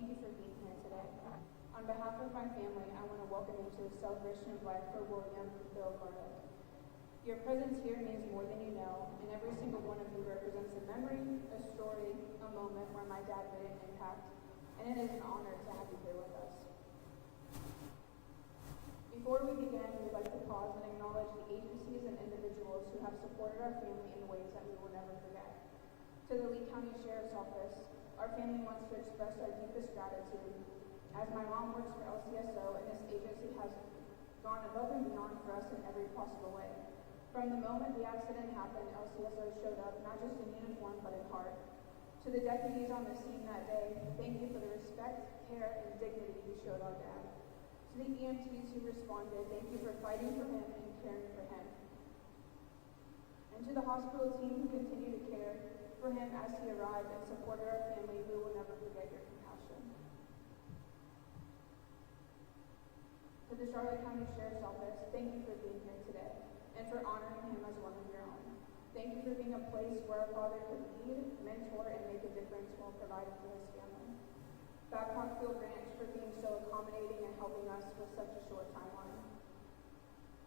Thank you for being here today. On behalf of my family, I want to welcome you to the celebration of life for William and Bill Garlick. Your presence here means more than you know, and every single one of you represents a memory, a story, a moment where my dad made an impact, and it is an honor to have you here with us. Before we begin, we'd like to pause and acknowledge the agencies and individuals who have supported our family in ways that we will never forget. To the Lee County Sheriff's Office, our family wants to express our deepest gratitude, as my mom works for LCSO and this agency has gone above and beyond for us in every possible way. From the moment the accident happened, LCSO showed up, not just in uniform, but in heart. To the deputies on the scene that day, thank you for the respect, care, and dignity you showed our dad. To the EMTs who responded, thank you for fighting for him and caring for him. And to the hospital team who continue to care for him as he arrived and supported our family, we will never forget your compassion. To the Charlotte County Sheriff's Office, thank you for being here today and for honoring him as one of your own. Thank you for being a place where our father could lead, mentor, and make a difference while providing for his family. Babcock Field Ranch for being so accommodating and helping us with such a short timeline.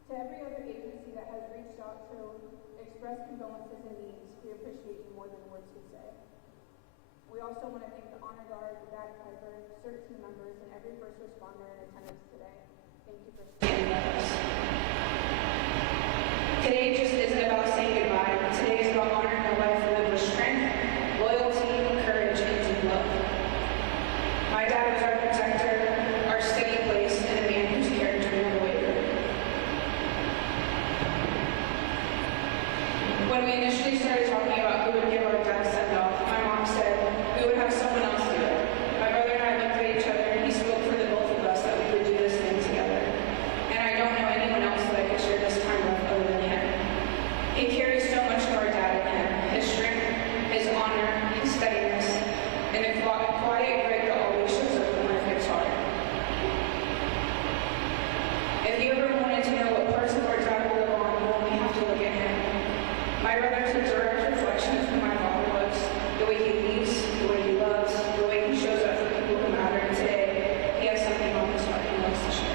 To every other agency that has reached out to express condolences and needs, we appreciate you more than words could say. We also want to thank the Honor Guard, the Bagpiper, CERT team members, and every first responder in attendance today. Thank you for standing with us. Today just isn't about saying goodbye. Today is about honoring a life lived with strength, loyalty, courage, and deep love. My dad was our protector, our steady place, and a man whose character never wavered. When we initially started talking about who would give our dad send-off, my mom said we would have someone else do it. My brother and I looked at each other, and he spoke for the both of us that we would do this thing together. And I don't know anyone else that I could share this time with other than him. He carries so much of our dad in him: his strength, his honor, his steadiness, and the quiet grit that always shows up when life gets hard. If you ever wanted to know what parts of our dad will live on, you only have to look at him. My brother's a direct reflection of who my father was, the way he leads, the way he loves, the way he shows up for people who matter. And today, he has something on his heart he wants to share.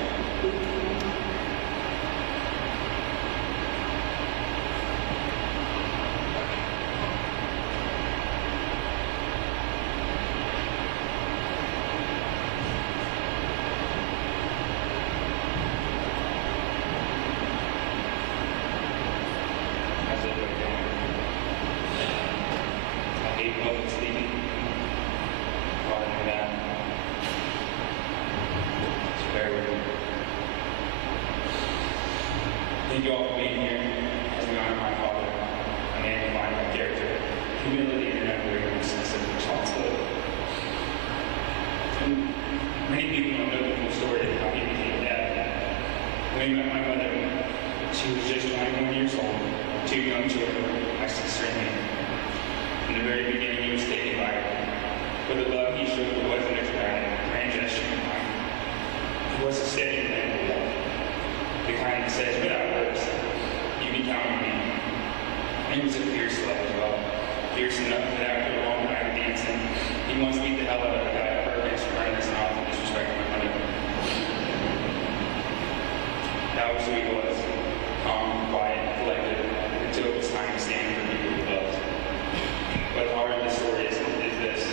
Thank you all for being here as we honor my father, a man defined by character, humility, and an unwavering sense of responsibility. And many people don't know the full story of how he became dad. When we met my mother, she was just 21 years old, 2 young children, my sister and me. In the very beginning, he was taken by her, but the love he showed wasn't a grand gesture of mine. It was a steady man of love. The kind that says, without words, you can count on me. And it was a fierce love as well. Fierce enough that after a long night of dancing, he once beat the hell out of a guy at Perkins for running us off and disrespecting my mother. That was who he was. Calm, quiet, collected, until it was time to stand for people he loved. But the heart of the story is this.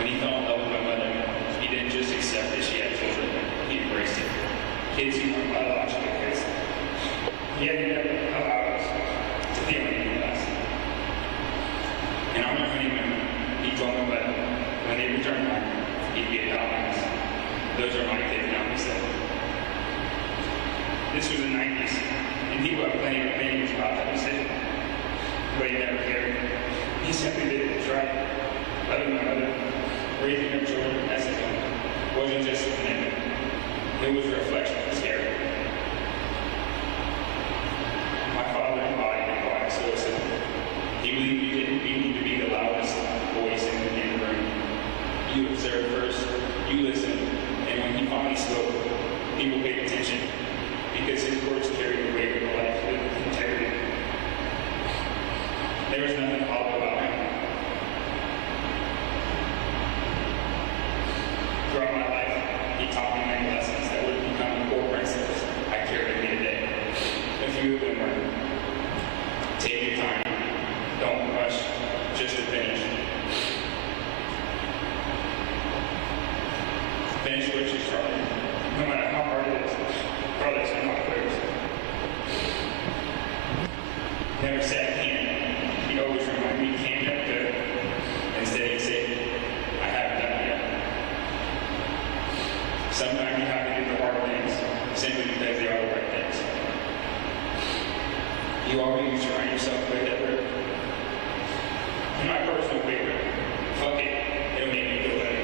When he fell in love with my mother, he didn't just accept that she had children, he embraced it. Kids who weren't biological kids. He had never allowed us to feel anything less. And on our honeymoon, he told me that when they returned home, he'd be adopting us. Those are my kids now, he said. This was the 90s, and people have plenty of opinions about that decision. But he never cared. He simply did what was right. Loving my mother, raising her children as his own, wasn't just a commitment. It was a reflection of his character. My father embodied a quiet stoicism. He believed you need to be the loudest voice in the room. You observe first, you listen, and when he finally spoke, people paid attention because his words carried the weight of a life with integrity. There was nothing hollow about him. never said I can't. He'd always remind me, can't get good. Instead, he'd say, I haven't done it yet. Sometimes you have to do the hard things simply because they are the right things. You already used to write yourself with that word. In my personal favorite, fuck it, it'll make me feel better.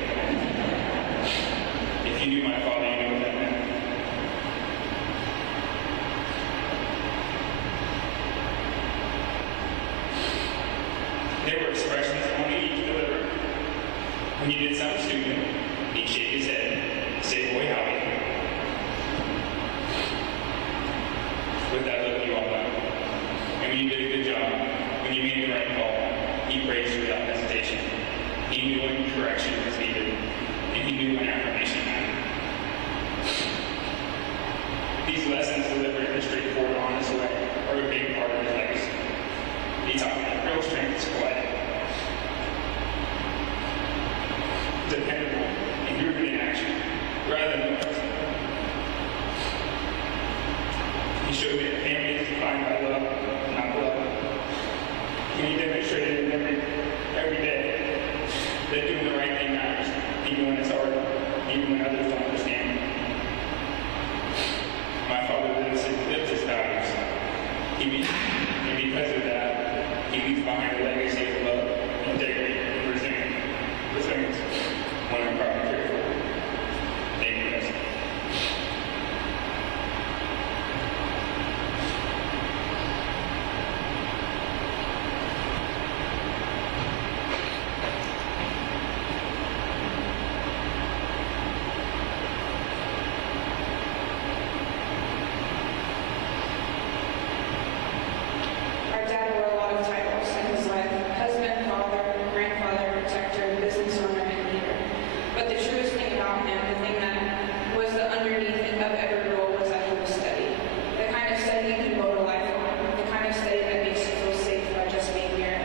If you knew my father, you know what that meant. There were expressions only he could deliver. When you did something stupid, he'd shake his head, say, boy, howdy. With that look, you all know. And when you did a good job, when you made the right call, he praised you without hesitation. He knew when correction was needed, and he knew when affirmation mattered. These lessons delivered in a straightforward, honest way are a big part of his legacy. He taught me that real strength is quiet, dependable, and rooted in action, rather than words. He showed me that family is defined by love, not blood. And he demonstrated it every day that doing the right thing matters, even when it's hard, even when others don't understand. My father lives his values. And because of that, he leaves behind a legacy of love, integrity, and resilience. One I'm proud to carry forward. Thank you, guys. Our dad wore a lot of titles in his life: husband, father, grandfather, protector, business owner, and leader. But the truest thing about him, the thing that was the underneath of every role, was that he was steady. The kind of steady you can build a life on. The kind of steady that makes you feel safe by just being here.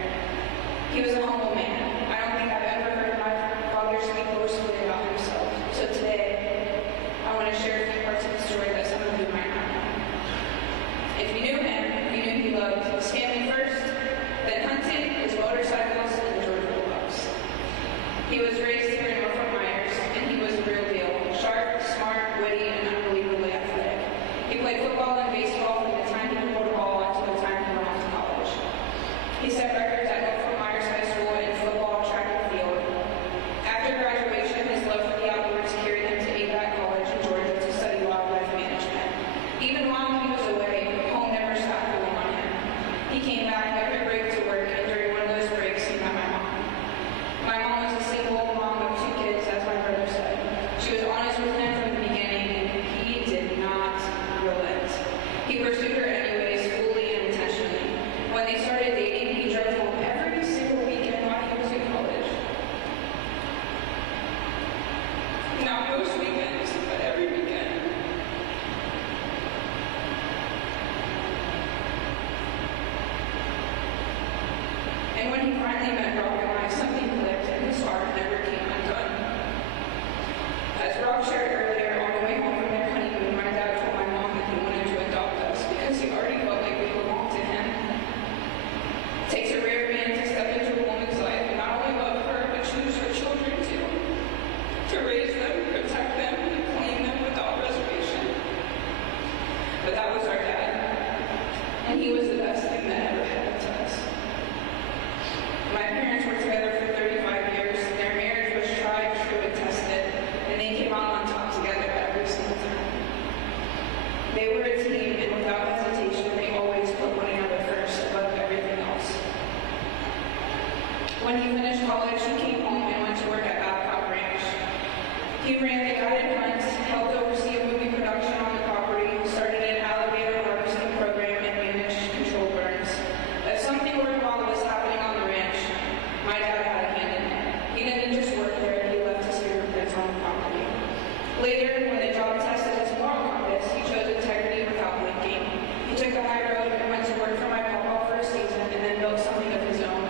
He was a humble man. I don't think I've ever heard my father speak boastfully about himself. So today, I want to share a few parts of the story that some of you might not know. If you knew him, you knew he loved standing first, then hunting, his motorcycles, and the Georgia Bulldogs. He was raised here in Norfolk Myers, and he was the real deal. Sharp, smart, witty, and unbelievably athletic. He played football and baseball from the time he could hold a ball until the time he went off to college. He set records at Norfolk Myers High School in football, track, and field. After graduation, his love for the outdoors carried him to ABAC College in Georgia to study wildlife management. Even while he was away, home never stopped pulling on him. He came back every break to work, and during one of those breaks, he met my mom. My mom was a single mom of 2 kids, as my brother said. She was honest with him from the beginning, and he did not relent. He pursued her anyways, fully and intentionally. When they started dating, he drove home every single weekend while he was in college. Not most weekends, but every weekend. And when he finally met Rob and I, something clicked, and his heart never came undone. As Rob shared earlier, on the way home from their honeymoon, my dad told my mom that he wanted to adopt us because he already felt like we belonged to him. It takes a rare man to step into a woman's life and not only love her, but choose her children too. To raise them, protect them, and claim them without reservation. But that was our dad, and he was the best thing that ever happened to us. My parents were together for 35 years. Their marriage was tried, true, and tested, and they came out on top together every single time. They were a team, and without hesitation, they always put one another first above everything else. When he finished college, he came home and went to work at Babcock Ranch. He ran the guided hunts, helped oversee a movie production on the property, started an alligator harvesting program, and managed controlled burns. If something worthwhile was happening on the ranch, my dad had a hand in it. He didn't just work there, he left his fingerprints on the property. Later, when the job tested his moral compass, he chose integrity without blinking. He took the high road and went to work for my papa for a season and then built something of his own,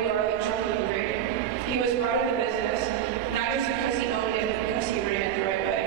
Garlick trucking and grading. He was proud of the business, not just because he owned it, but because he ran it the right way.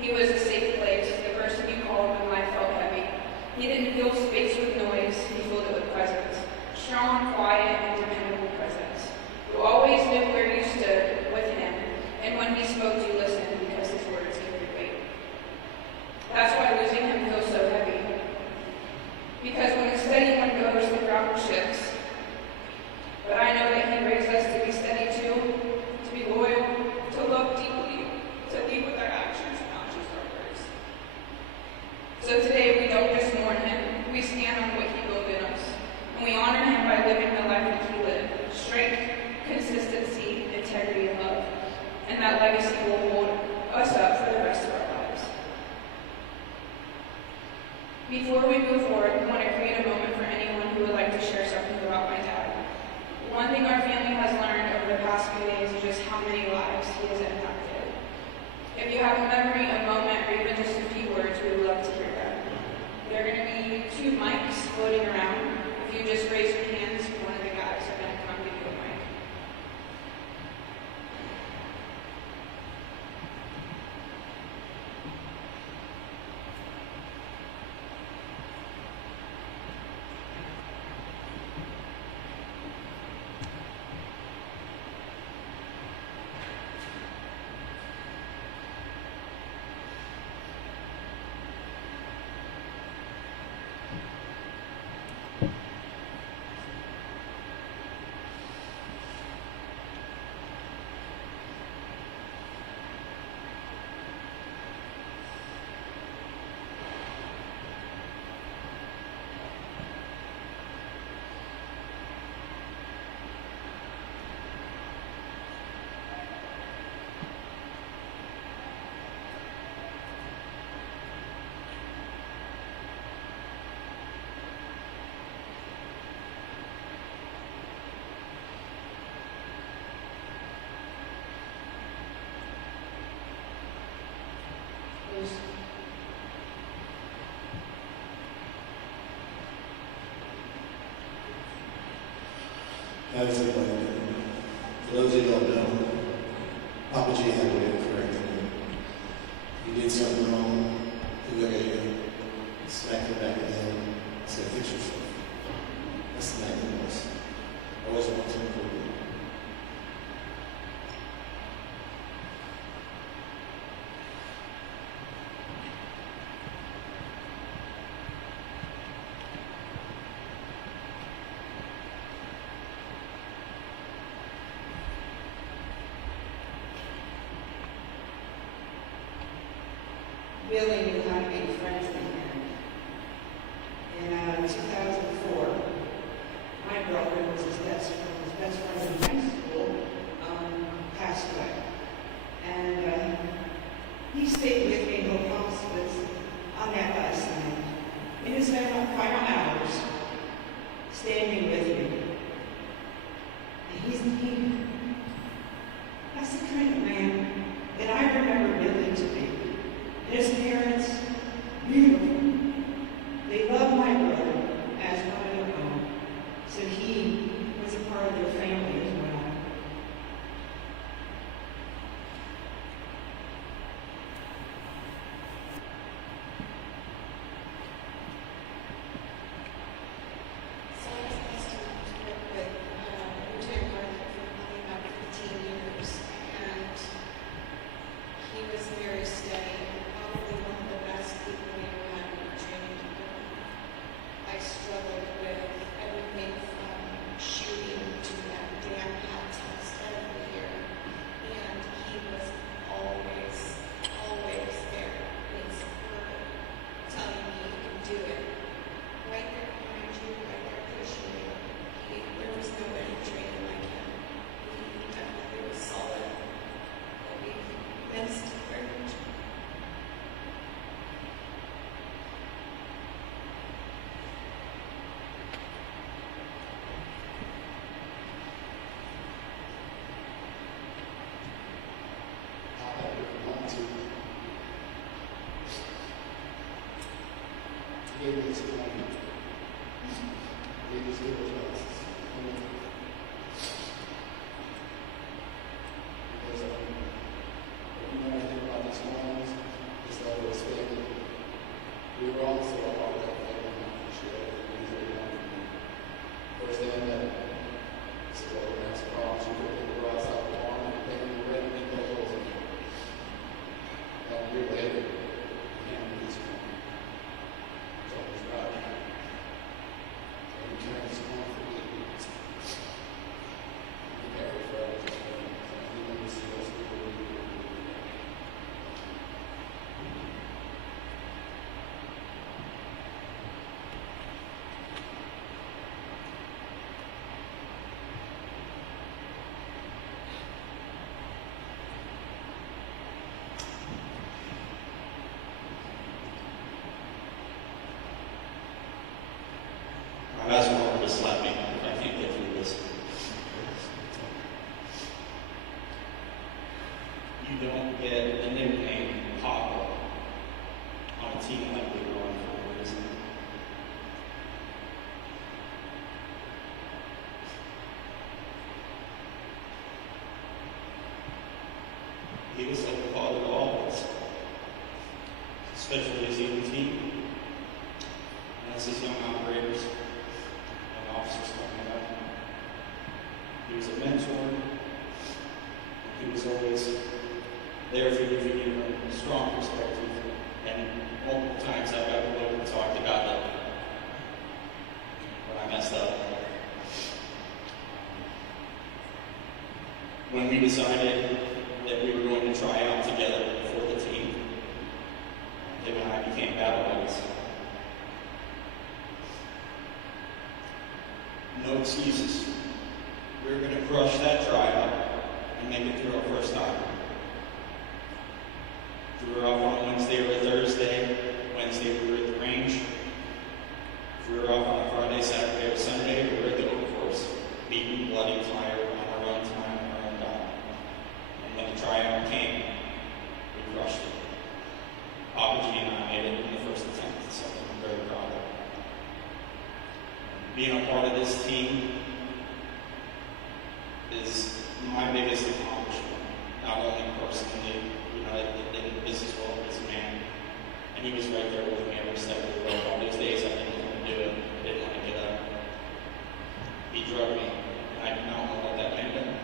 He was a safe place, the person you called when life felt heavy. He didn't fill space with noise, he filled it with presence. Strong, quiet, and dependable presence. You always knew where you stood with him, and when he spoke, you listened because his words carried weight. That's why losing him feels so heavy. Because when a steady one goes, the ground shifts. But I know that he raised us to be steady too, to be loyal, to love deeply, to lead with our actions, not just our words. So today we don't just mourn him, we stand on what he built in us. And we honor him by living the life that he lived. Strength, consistency, integrity, and love. And that legacy will hold us up for the rest of our lives. Before we move forward, we want to create a moment for anyone who would like to share something about my dad. One thing our family has learned over the past few days is just how many lives he has impacted. If you have a memory, a moment, or even just a few words, we would love to hear them. There are going to be 2 mics floating around. If you just raise your hands, one of the guys are going to come give you a mic. How does everybody do? For those of you who don't know, Papa G had a way of correcting me. You did something wrong, he looked at you, smacked the back of the head, and said, fix yourself. That's the night it was. I always want to improve it. Billy knew how to make friends with him. In 2004, my brother was his best friend in high school, passed away. And he stayed with me in Hope Hospice on that last night. In his final hours, standing with me. And that's the kind of man that I remember Billy to be. His parents, beautiful. They loved my brother as one of their own, so he was a part of their family as well. So I was blessed enough to work with Lieutenant Garlick for probably about 15 years, and he was very steady. Probably one of the best people we ever had in our training department. I struggled with everything from shooting to that damn PAT test every year. And he was always there in support, telling me you can do it. Right there behind you, right there pushing you. There was nobody training like him. He definitely was solid. But we missed very much. Gave me this money. Gave us little classes. Because you know anything about these homes, it's guys want to just slap me if I can't get through this. You don't get the nickname Papa on a team like we were on for a reason. He was like the father of all of us, especially as a young team, and as his young operators and officers coming up. He was a mentor, and he was always there for you if you needed a strong perspective. And multiple times I got to look and talk to God when I messed up. When we decided that we were going to try out together for the team, him and I became battle buddies. No excuses. We were going to crush that tryout and make it through our first time. If we were off on a Wednesday or a Thursday, Wednesday we were at the range. If we were off on a Friday, Saturday, or Sunday, we were at the open course, beating bloody fire on our own time, our own dime. And when the tryout came, we crushed it. Papa G and I made it in the first attempt, so I'm very proud of it. Being a part of this team is my biggest accomplishment, not only personally, in business world as a man. And he was right there with me every step of the way. All those days I didn't want to do it, I didn't want to get up. He drugged me, and I did not want to let that man down.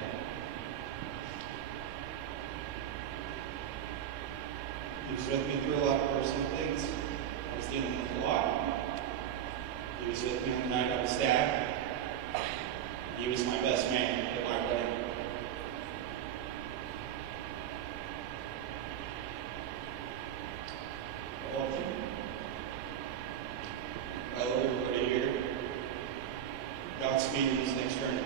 He was with me through a lot of personal things. I was dealing with a lot. He was with me on the night I was stabbed. He was my best man at my wedding. I love him. I love everybody here. Godspeed in his next journey.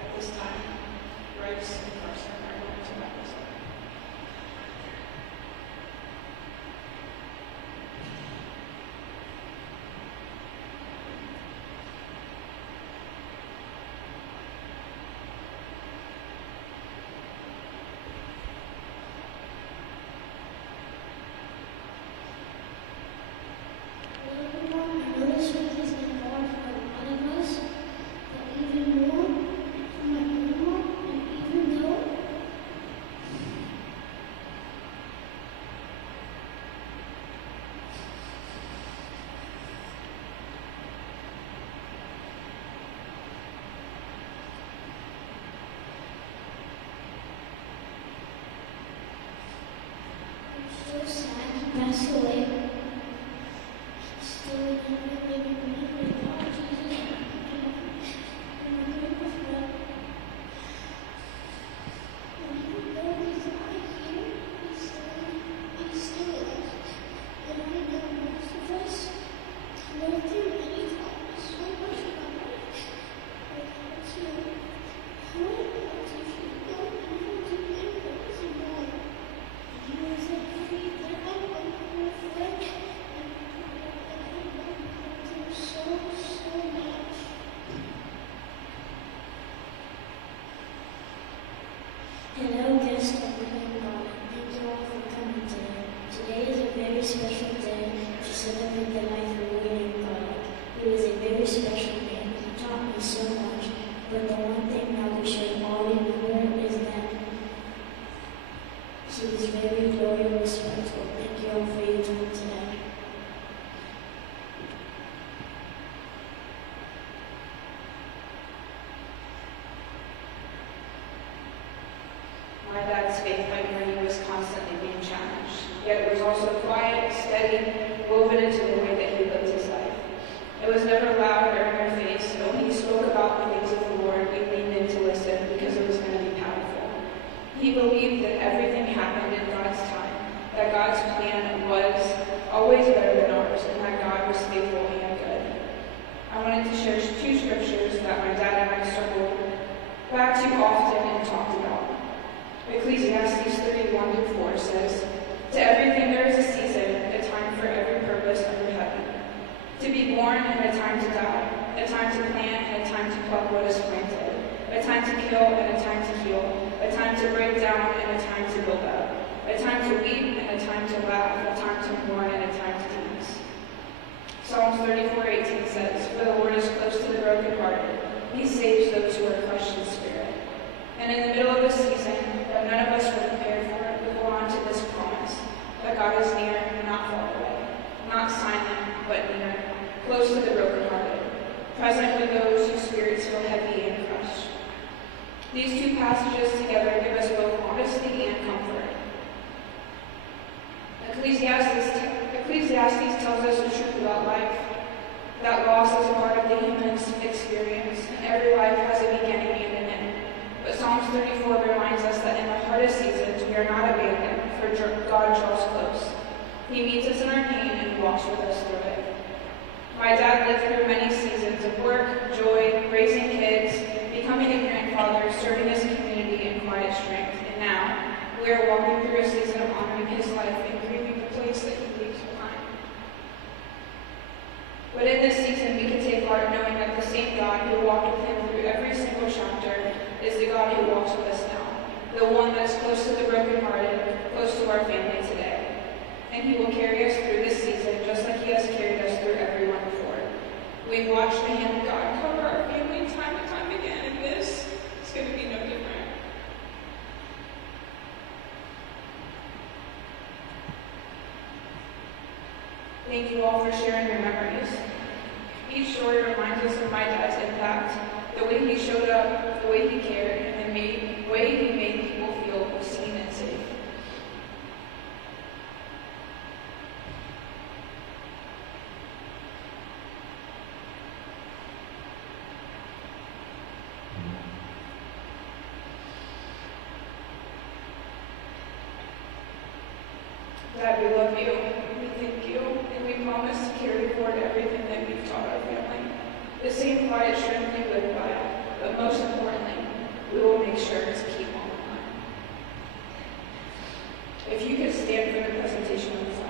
At this time, Bryce and Carson are going to baptize. Hello everyone, I know this week has been hard for a lot of us, but even more for my grandma, and even though I'm so sad he passed away. Still living in me, with God, Jesus, and I'm grateful for that. And even though he's not here, he's still with us. And I know most of us go through many times, so much in our life. But how to go and how to live what is more. He was a very good friend, and so much. Hello, guests of the God. Thank you all for coming today. Today is a very special day to celebrate the life of William Garlick. He was a very special man. He taught me so much. But the one thing that we should all remember is that he was very loyal and respectful. Thank you all for your time today. My dad's faith journey was constantly being challenged, yet it was also quiet, steady, woven into the way that he lived his life. It was never loud or in your face, but when he spoke about the things of the Lord, we leaned in to listen because it was going to be powerful. He believed that everything happened in God's time, that God's plan was always better than ours, and that God was faithful and good. I wanted to share 2 scriptures that my dad and I struggled back to often and talked about. Ecclesiastes 3:1-4 says, "To everything there is a season, a time for every purpose under heaven. To be born and a time to die, a time to plant and a time to pluck what is planted, a time to kill and a time to heal, a time to break down and a time to build up, a time to weep and a time to laugh, a time to mourn and a time to dance." Psalms 34:18 says, "For the Lord is close to the brokenhearted. He saves those who are crushed in spirit." And in the middle of a season that none of us were prepared for, we hold on to this promise that God is near, not far away, not silent, but near, close to the brokenhearted, present with those whose spirits feel heavy and crushed. These 2 passages together give us both honesty and comfort. Ecclesiastes tells us the truth about life, that loss is a part of the human experience, and every life has a beginning and an end. But Psalms 34 reminds us that in the hardest seasons we are not abandoned, for God draws close. He meets us in our pain and walks with us through it. My dad lived through many seasons of work, joy, raising kids, becoming a grandfather, serving his community in quiet strength, and now we are walking through a season of honoring his life and grieving the place that he leaves behind. But in this season, we can take heart knowing that the same God who walked with him through every single chapter is the God who walks with us now, the one that's close to the brokenhearted, close to our family today. And he will carry us through this season just like he has carried us through every one before. We've watched the hand of God cover our family time and time again, and this is going to be no different. Thank you all for sharing your memories. Each story reminds us of my dad's impact, the way he showed up, the way he cared, and the way he made people feel seen and safe. Dad, we love you, we thank you, and we promise to carry forward everything that we've taught our family. The same quiet strength we live by, but most importantly, we will make sure to keep on the line. If you could stand for the presentation on the flag.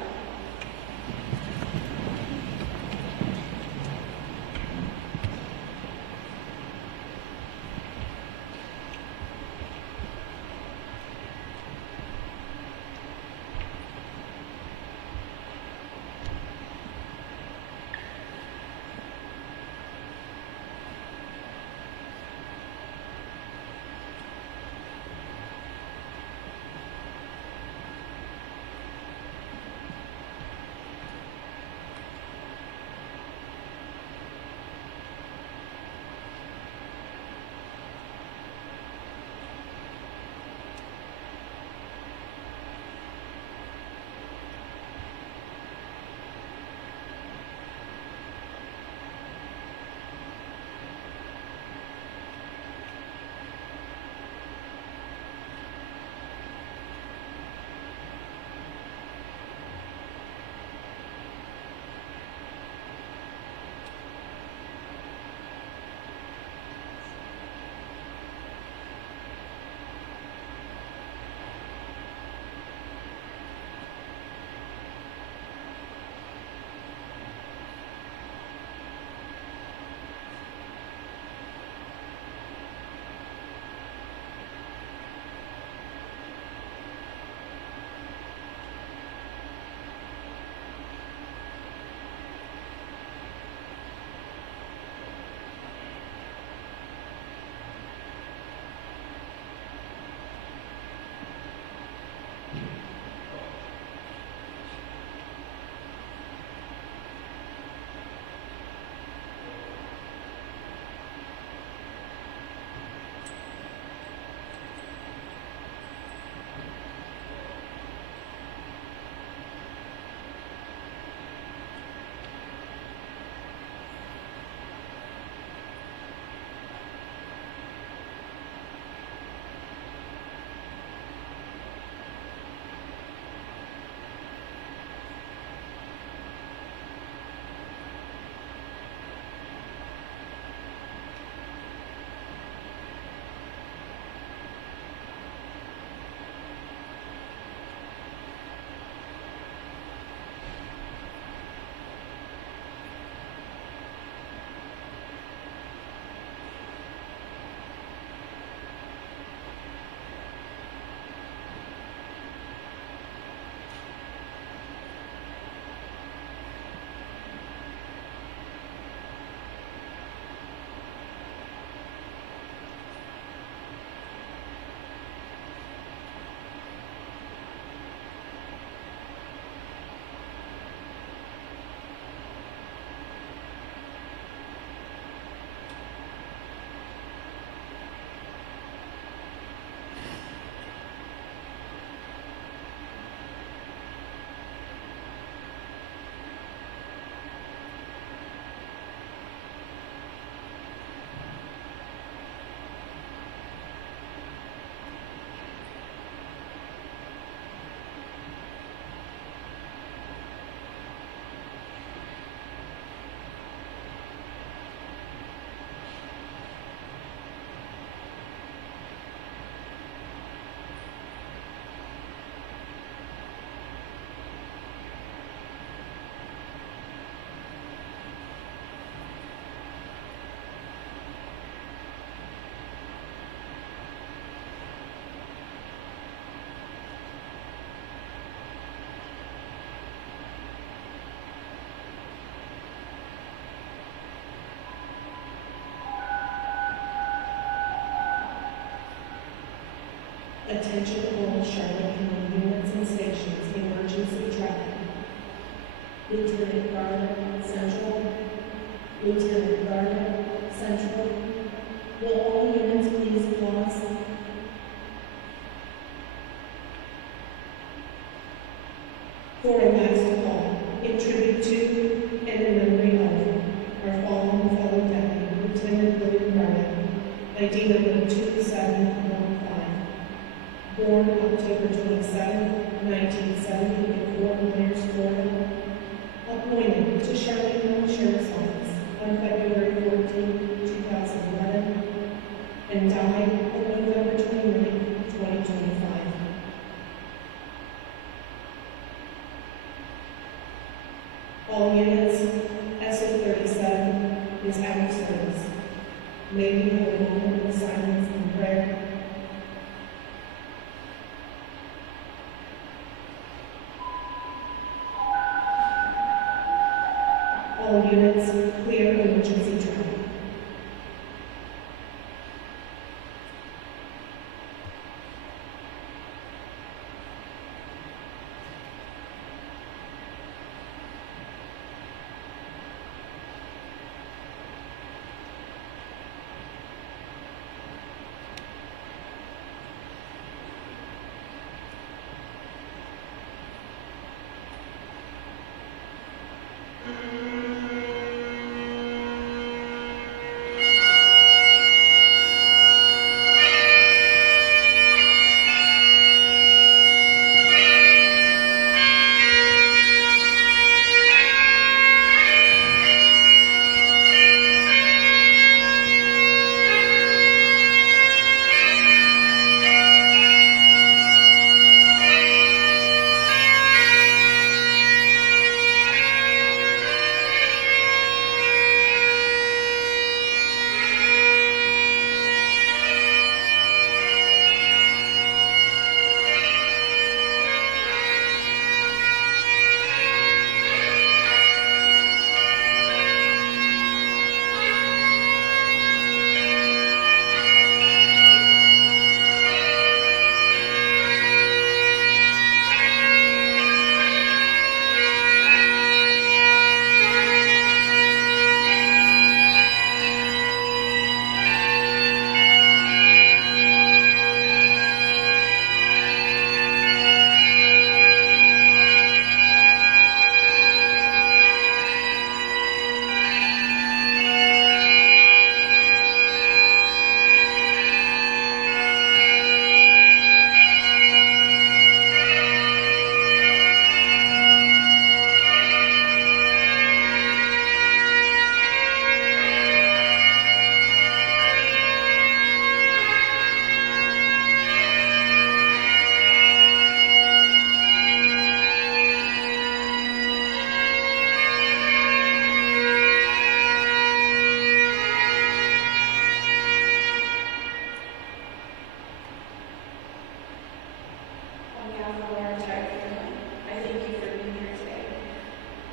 Attention all Charlotte County units and stations, emergency traffic. Lieutenant Garlick, Central. Lieutenant Garlick, Central. Will all units please pause? For a last call, in tribute to and in memory of our fallen fellow deputy, Lieutenant William Garlick, ID number 2715. Born October 27, 1970 in Fort Myers, Florida. Appointed to Charlotte County Sheriff's Office on February 14, 2011, and died on November 29, 2025. All units, SO37 is out of service. May we have a moment of silence and prayer. All units, clear emergency traffic.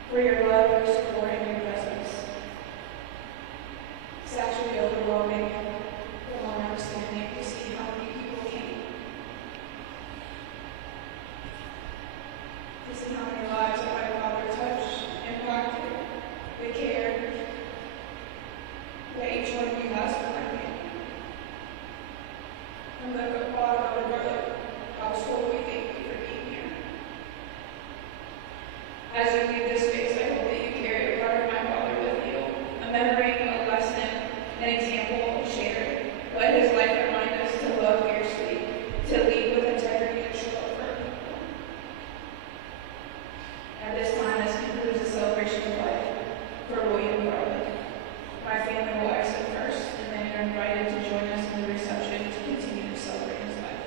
For your love, your support, and your presence. It's actually overwhelming, beyond understanding to see how many people came. To see how many lives that my Father touched, impacted, the care that each one of you has for my family. From the bottom of the Garlick household, we thank you for being here. As you leave this space, I hope that you carry a part of my Father with you, a memory, a lesson, an example shared. Let his life remind us to love fiercely, to lead with integrity, and show up for people. At this time, this concludes the celebration of life for William Garlick. My family will exit first, and then you're invited to join us in the reception to continue to celebrate his life.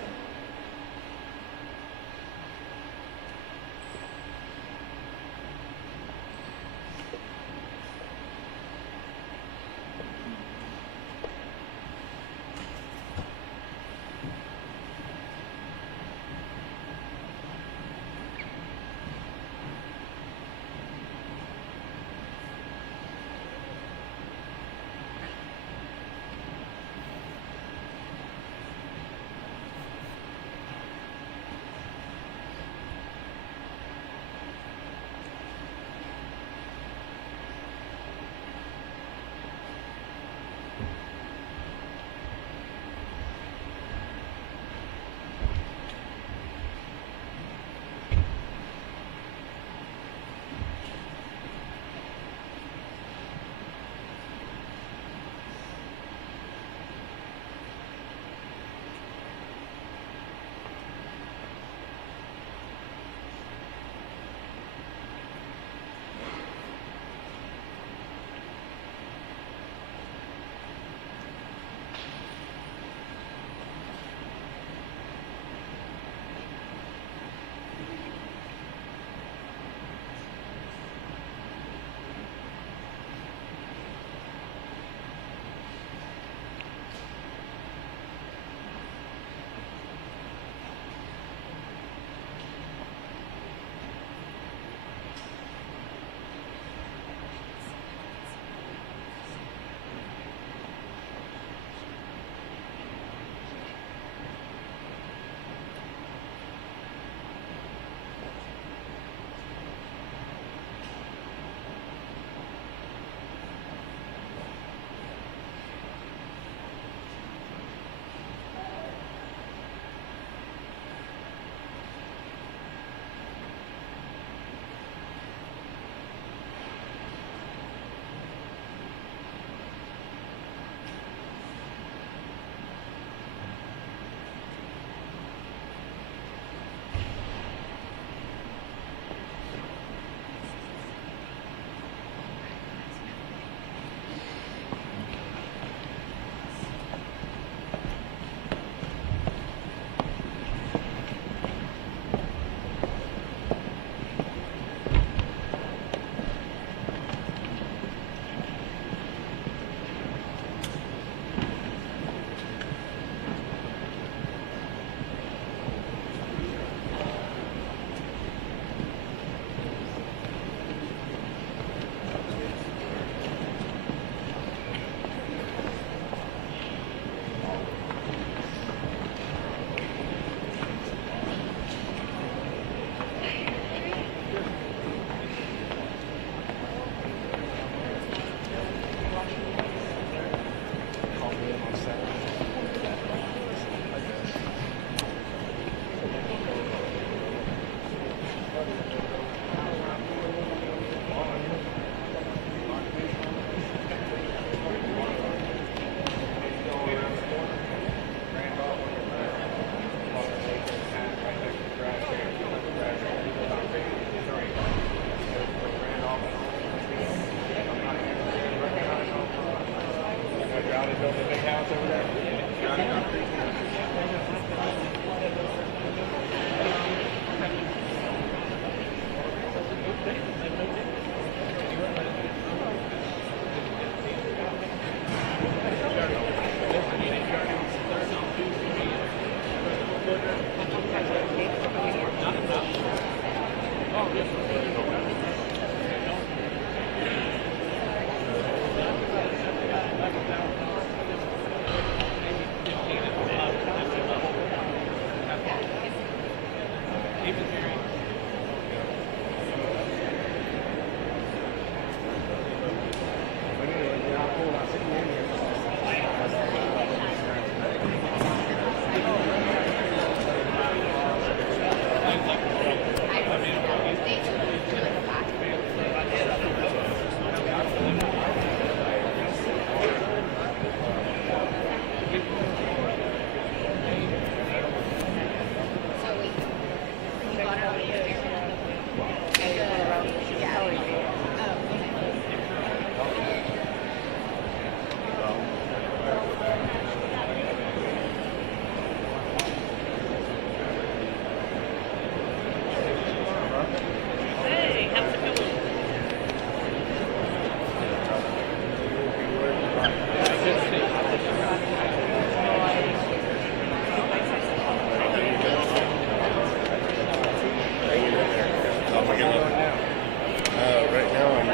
Right now I'm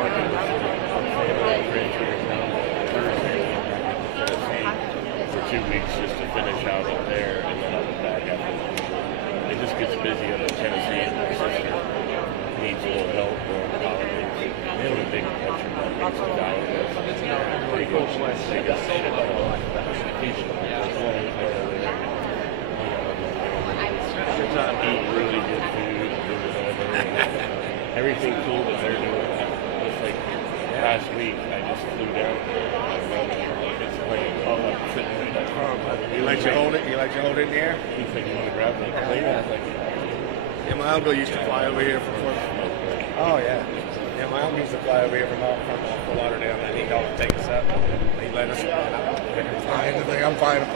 working with Tennessee for 2 weeks just to finish out up there, and then I'll be back after that. It just gets busy up in Tennessee, and my sister needs a little help during the holidays. We have a big country market in Dallas. Pretty much the biggest vacation. It's not eating really good food or whatever. Everything cool that they're doing. Just like last week, I just flew down there. It's playing. I'm sitting in that car. You let you hold it? You let you hold it in the air? He's like, you want to grab the plane? I was like, Yeah, my uncle used to fly over here from Oh, yeah. Yeah, my uncle used to fly over here from Fort Lauderdale, and he'd always take us up. He'd let us fly. I'm flying a plane.